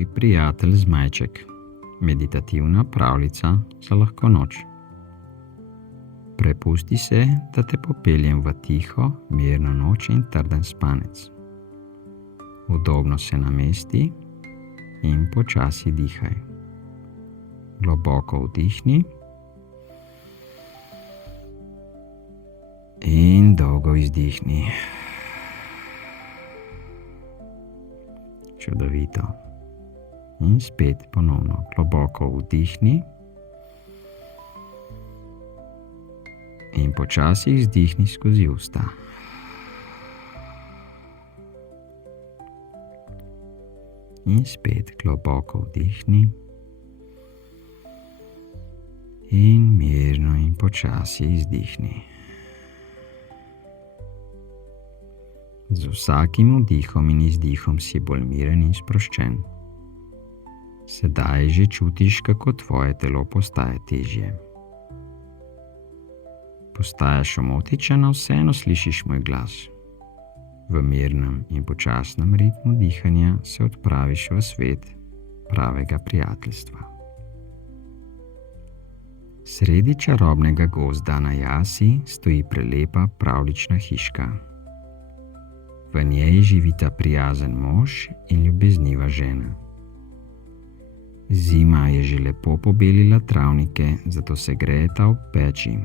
Moj prijatelj zmajček. Meditativna pravljica za lahko noč. Prepusti se, da te popeljem v tiho, mirno noč in trden spanec. Udobno se namesti in počasi dihaj. Globoko vdihni in dolgo izdihni. Čudovito. In spet ponovno globoko vdihni in počasi izdihni skozi usta. In spet globoko vdihni in mirno in počasi izdihni. Z vsakim vdihom in izdihom si bolj miren in sproščen. Sedaj že čutiš, kako tvoje telo postaje težje. Postaješ omotičen, a vseeno slišiš moj glas. V mirnem in počasnem ritmu dihanja se odpraviš v svet pravega prijateljstva. Sredi čarobnega gozda na jasi stoji prelepa pravljična hiška. V njej živita prijazen mož in ljubezniva žena. Zima je že lepo pobelila travnike, zato se grejeta ob peči.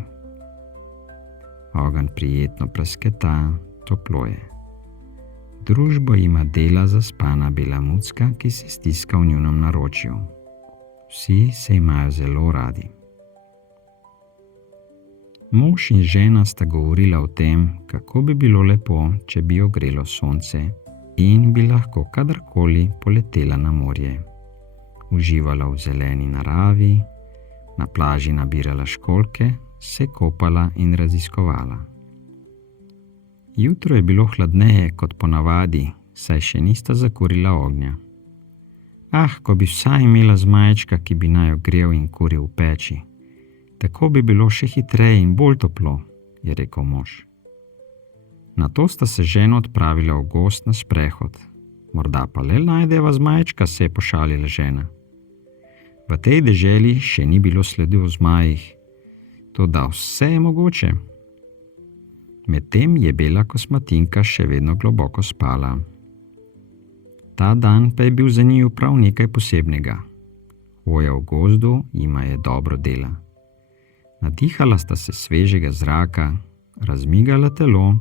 Ogenj prijetno prasketa, toplo je. Družbo ima dela zaspana bela mucka, ki se stiska v njunem naročju. Vsi se imajo zelo radi. Mož in žena sta govorila o tem, kako bi bilo lepo, če bi ogrelo sonce in bi lahko kadarkoli poletela na morje. Uživala v zeleni naravi, na plaži nabirala školjke, se kopala in raziskovala. Jutro je bilo hladneje kot ponavadi, saj še nista zakurila ognja. Ko bi vsaj imela zmajčka, ki bi naj ogrel in kuril v peči. Tako bi bilo še hitreje in bolj toplo, je rekel mož. Nato sta se žena odpravila v gozd na sprehod. Morda pa le najdeva zmajčka, se je pošalila žena. V tej deželi še ni bilo sledu o zmajih, toda vse je mogoče. Medtem je bela kosmatinka še vedno globoko spala. Ta dan pa je bil za njiju prav nekaj posebnega. Hoja v gozdu jima je dobro dela. Nadihala sta se svežega zraka, razmigala telo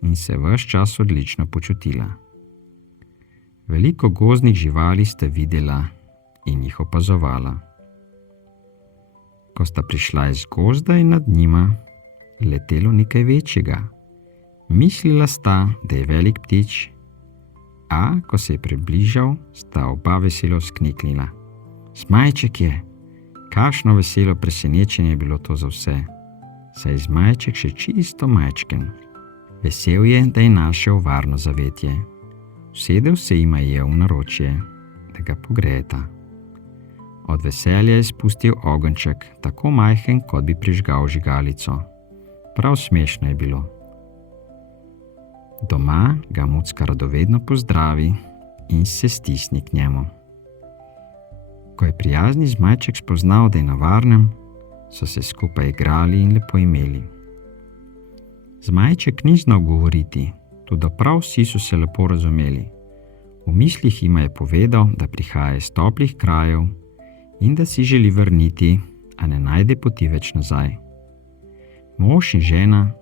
in se ves čas odlično počutila. Veliko gozdnih živali sta videla in jih opazovala. Ko sta prišla iz gozda, je nad njima letelo nekaj večjega. Mislila sta, da je velik ptič, a ko se je približal, sta oba veselo vzkliknila. Zmajček je! Kakšno veselo presenečenje je bilo to za vse, saj je zmajček še čisto majčken. Vesel je, da je našel varno zavetje. Usedel se jima je v naročje, da ga pogrejeta. Od veselja je spustil ogenjček, tako majhen, kot bi prižgal žigalico. Prav smešno je bilo. Doma ga mucka radovedno pozdravi in se stisni k njemu. Ko je prijazni zmajček spoznal, da je na varnem, so se skupaj igrali in lepo imeli. Zmajček ni znal govoriti, toda prav vsi so se lepo razumeli. V mislih jima je povedal, da prihaja iz toplih krajev in da si želi vrniti, a ne najde poti več nazaj. Mož in žena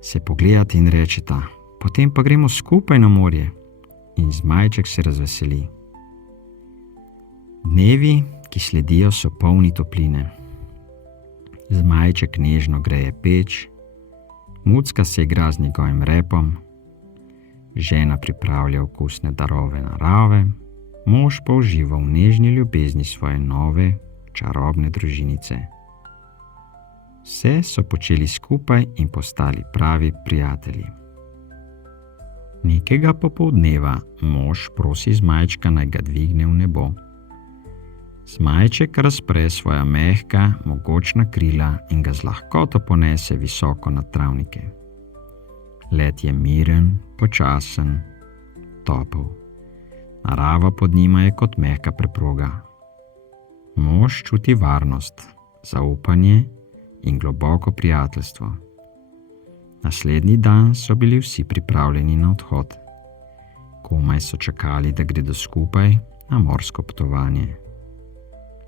se pogledata in rečeta, potem pa gremo skupaj na morje, in zmajček se razveseli. Dnevi, ki sledijo, so polni topline. Zmajček nežno greje peč, mucka se igra z njegovim repom, žena pripravlja okusne darove narave, mož pa uživa v nežni ljubezni svoje nove, čarobne družinice. Vse so počeli skupaj in postali pravi prijatelji. Nekega popoldneva mož prosi zmajčka, naj ga dvigne v nebo. Zmajček razpre svoja mehka, mogočna krila in ga z lahkoto ponese visoko nad travnike. Let je miren, počasen, topel. Narava pod njima je kot mehka preproga. Mož čuti varnost, zaupanje in globoko prijateljstvo. Naslednji dan so bili vsi pripravljeni na odhod. Komaj so čakali, da gredo skupaj na morsko potovanje.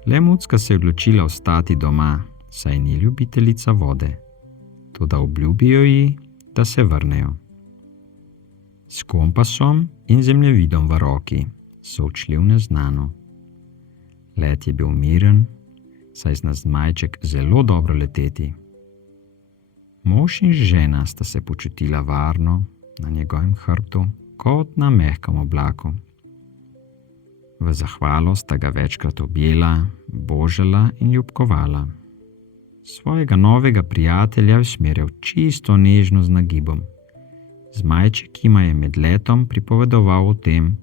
Le Mucka se je odločila ostati doma, saj ni ljubiteljica vode, toda obljubijo ji, da se vrnejo. S kompasom in zemljevidom v roki so odšli v neznano. Let je bil miren, saj zna zmajček zelo dobro leteti. Mož in žena sta se počutila varno na njegovem hrbtu, kot na mehkem oblaku. V zahvalo sta ga večkrat objela, božala in ljubkovala. Svojega novega prijatelja je usmerjal čisto nežno z nagibom. Zmajček jima je med letom pripovedoval o tem,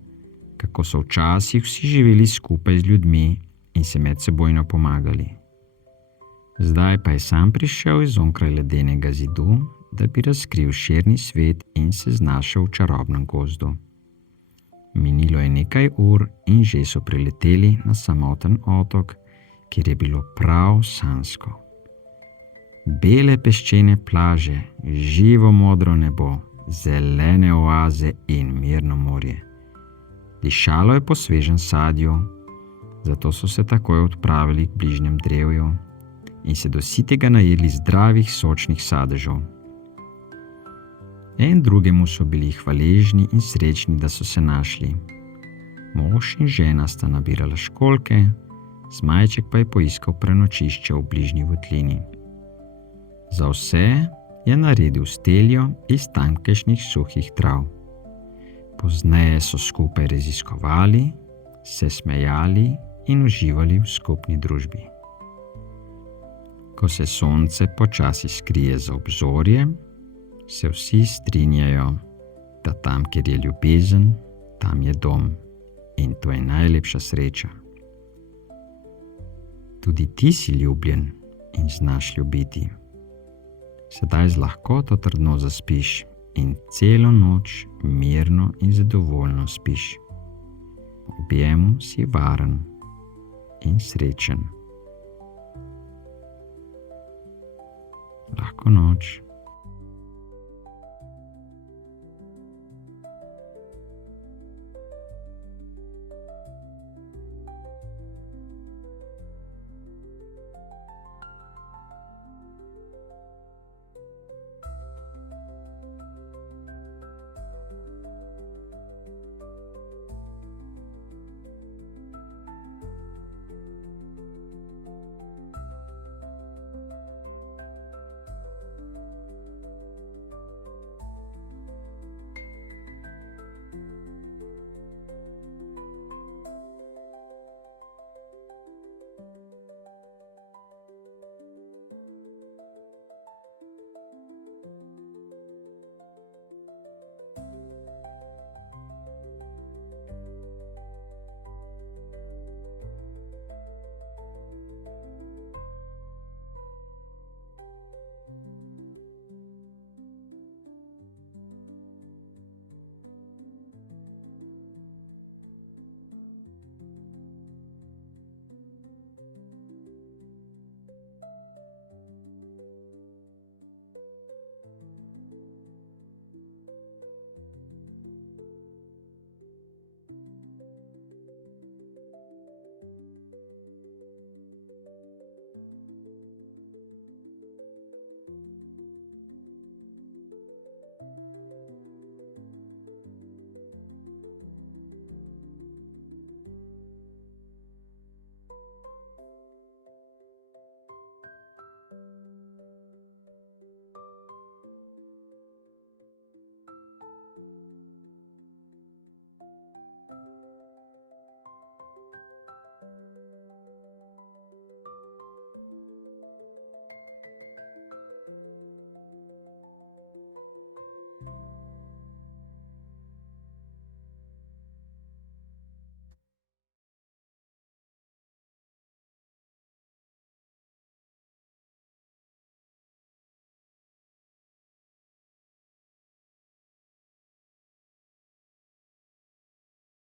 kako so včasih vsi živeli skupaj z ljudmi in se medsebojno pomagali. Zdaj pa je sam prišel iz onkraj ledenega zidu, da bi razkril širni svet in se znašel v čarobnem gozdu. Minilo je nekaj ur in že so prileteli na samoten otok, kjer je bilo prav sanjsko. Bele peščene plaže, živo modro nebo, zelene oaze in mirno morje. Dišalo je po svežem sadju, zato so se takoj odpravili k bližnjem drevju in se do sitega najedli zdravih sočnih sadežev. En drugemu so bili hvaležni in srečni, da so se našli. Mož in žena sta nabirala školjke, Zmajček pa je poiskal prenočišče v bližnji votlini. Za vse je naredil steljo iz tamkajšnjih suhih trav. Pozneje so skupaj raziskovali, se smejali in uživali v skupni družbi. Ko se sonce počasi skrije za obzorje, se vsi strinjajo, da tam, kjer je ljubezen, tam je dom in to je najlepša sreča. Tudi ti si ljubljen in znaš ljubiti. Sedaj z lahkoto trdno zaspiš in celo noč mirno in zadovoljno spiš. V objemu si varen in srečen. Lahko noč.